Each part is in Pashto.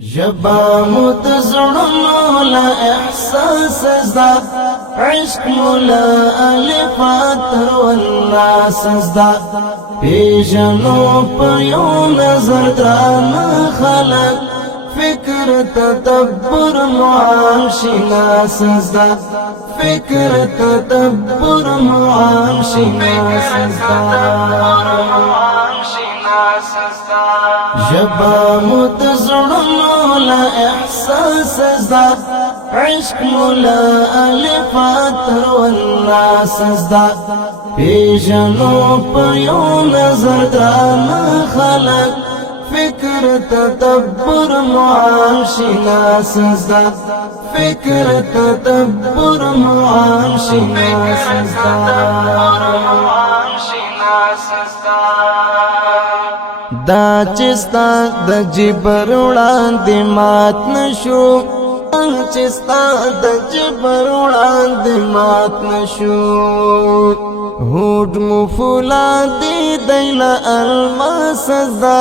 جبا متزرنو لا احساس ازدا عشق مولا الفات والناس ازدا پیجنو پیو نظر دران خلق فکر تدبر معاشی ناس ازدا فکر تدبر معاشی ناس ازدا جبا متزرنو لا احساس ازدا عشق مولا الفات والناس ازدا پیجنو پیو نظر دران خلق فکر تدبر معاشی ناس ازدا فکر تدبر معاشی ناس ازدا دا چستا د جبر وړاندې مات نشو چستا د جبر وړاندې مات نشو هوډ مو فولادي دیلا الماس ازدا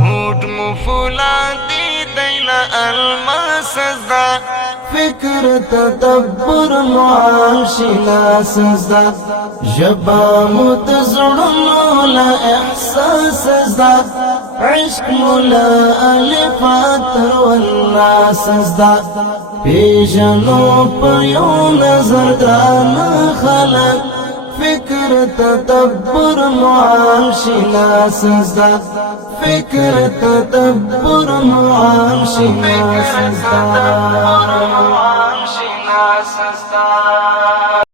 هوډ مو فولادي دیلا الماس ازدا فکر تدبر معاشی ناس ازدا جبا متزرنو لا احساس ازدا عشق مولا الفات والناس ازدا پیجنو پیو نظر دران خلق فکر تدبر معاشی ناس ازدا فکر تدبر معاشی ناس ازدا